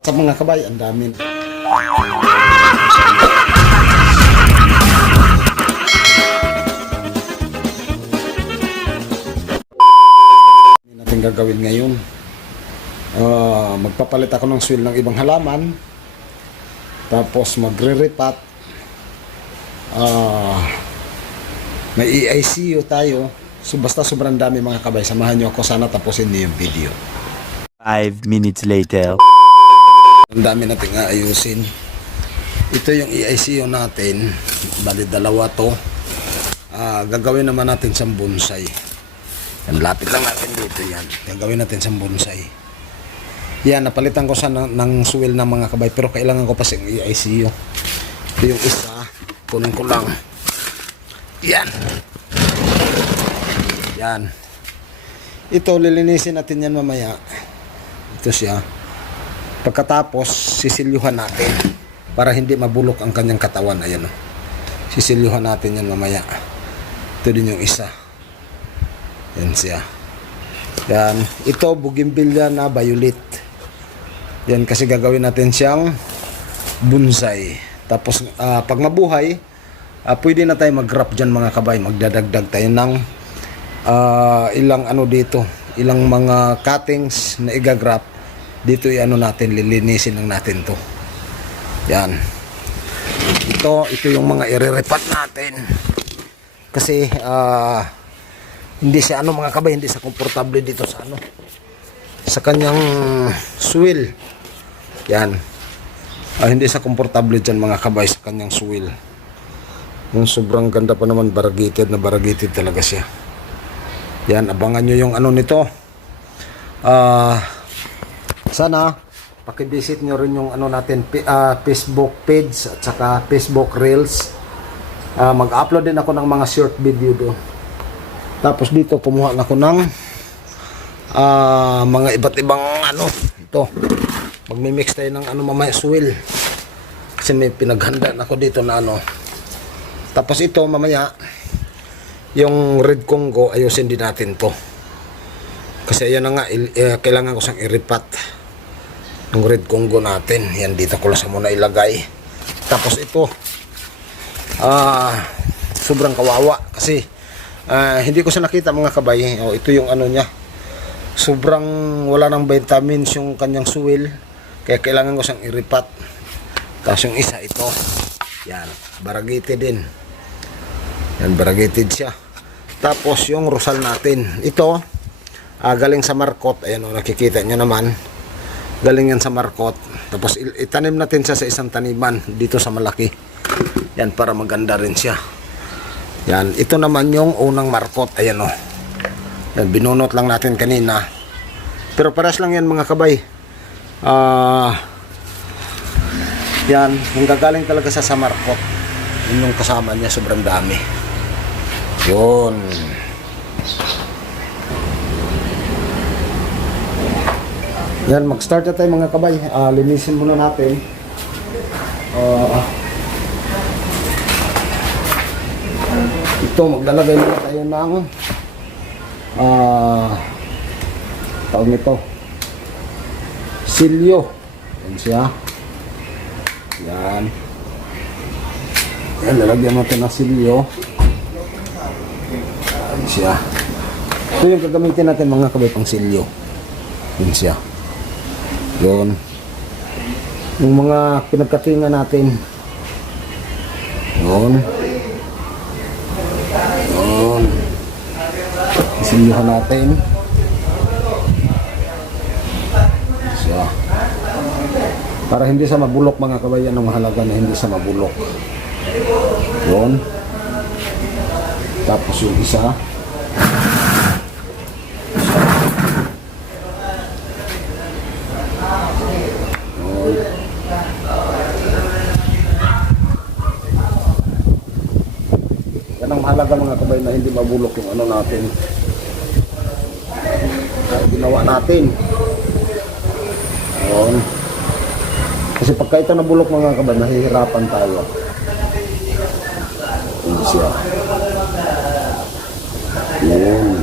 Sa mga kabay, ang dami. Natin gagawin ngayon. Ah, magpapalit ako ng swill ng ibang halaman. Tapos magre-repat. Ah, may EICU tayo. So basta sobrang dami mga kabay. Samahan nyo ako sana tapusin niyo yung video. Five minutes later. Ang dami nating aayusin. Ito yung EICU natin. Bali dalawa to. Ah, gagawin naman natin sa bonsai. Yan, lapit lang natin dito yan. Gagawin natin sa bonsai. Yan, napalitan ko sa ng, ng ng mga kabay. Pero kailangan ko pa sa EICU. Ito yung isa. Kunin ko lang. Yan. Yan. Ito, lilinisin natin yan mamaya. Ito siya. Pagkatapos, sisilyuhan natin para hindi mabulok ang kanyang katawan. Ayan o. Sisilyuhan natin yan mamaya. Ito din yung isa. Yan siya. Yan. Ito, bougainvillea na violet. Yan kasi gagawin natin siyang bonsai. Tapos, ah, pag mabuhay, ah, pwede na tayo mag-wrap dyan mga kabay. Magdadagdag tayo ng ah, ilang ano dito. Ilang mga cuttings na igagrap dito i-ano natin, lilinisin lang natin to. Yan. Ito, ito yung mga ire-repat natin. Kasi, ah, hindi siya, ano mga kabay, hindi siya komportable dito sa ano. Sa kanyang swill. Yan. Ah, hindi siya komportable dyan mga kabay sa kanyang swill. Yung sobrang ganda pa naman, baragated na baragated talaga siya. Yan, abangan nyo yung ano nito. Ah, sana paki-visit nyo rin yung ano natin ah, Facebook page at saka Facebook Reels. Ah, mag-upload din ako ng mga short video doon. Tapos dito kumuha na ako ng ah, mga iba't ibang ano ito. Magmi-mix tayo ng ano mamaya swill. Kasi may pinaghanda na ako dito na ano. Tapos ito mamaya yung red Congo ayusin din natin to. Kasi ayan na nga, eh, kailangan ko siyang iripat. Yung red Congo natin. Yan, dito ko lang sa muna ilagay. Tapos ito, ah, sobrang kawawa. Kasi, ah, hindi ko siya nakita mga kabay. Oh, ito yung ano niya. Sobrang wala ng vitamins yung kanyang suwil. Kaya kailangan ko siyang iripat. Tapos yung isa, ito. Yan, baragete din. Yan, baragated siya. Tapos yung rosal natin. Ito, ah, galing sa markot. Ayan o, nakikita nyo naman. Galing yan sa markot. Tapos itanim natin siya sa isang taniman dito sa malaki. Yan, para maganda rin siya. Yan, ito naman yung unang markot. Ayan o. Yan, binunot lang natin kanina. Pero paras lang yan mga kabay. Ah... yan, yung gagaling talaga sa sa markot. Yun yung kasama niya, sobrang dami. Yun. Yan, mag-start na tayo mga kabay. Ah, linisin muna natin. Ah, ito, maglalagay muna tayo ng ah, tawag nito. Silyo. Yan siya. Yan. Yan, lalagyan natin ng silyo. Yan siya. Ito yung gagamitin natin mga kabay pang silyo. Yan siya. Yun. Yung mga pinagkatinga natin. Yun. Yun. Isilyuhan natin. Siya. Para hindi sa mabulok mga kabayan ang mahalaga na hindi sa mabulok. Yun. Tapos yung isa. Mahalaga mga kabay na hindi mabulok yung ano natin. Ay, ginawa natin. Ayun. Kasi pagka ito nabulok mga kabay, nahihirapan tayo. Yun siya. Yun.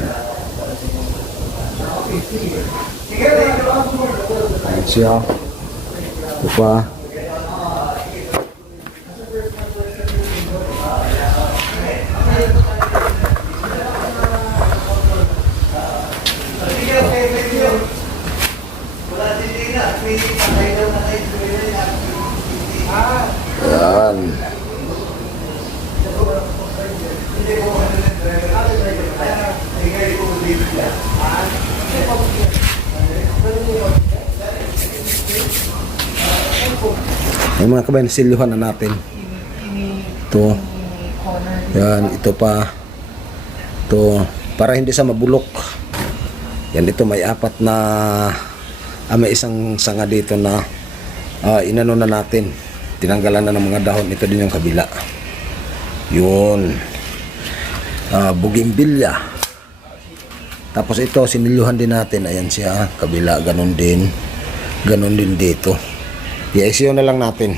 Yun siya. pa. Yung mga kabayan, silyuhan na natin. Ito. Yan, ito pa. Ito. Para hindi sa mabulok. Yan, ito may apat na ah, may isang sanga dito na ah, inano na natin. Tinanggalan na ng mga dahon. Ito din yung kabila. Yun. Ah, bugimbilya. Tapos ito, sinilyuhan din natin. Ayan siya, kabila, ganun din. Ganun din dito. I-ICU na lang natin.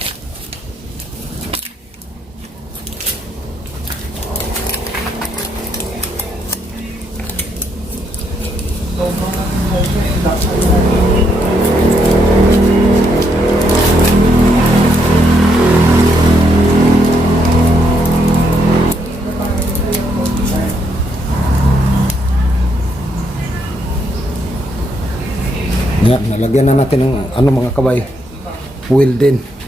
keep up. Yan, nalagyan na natin ng ano mga kabay. Oil din.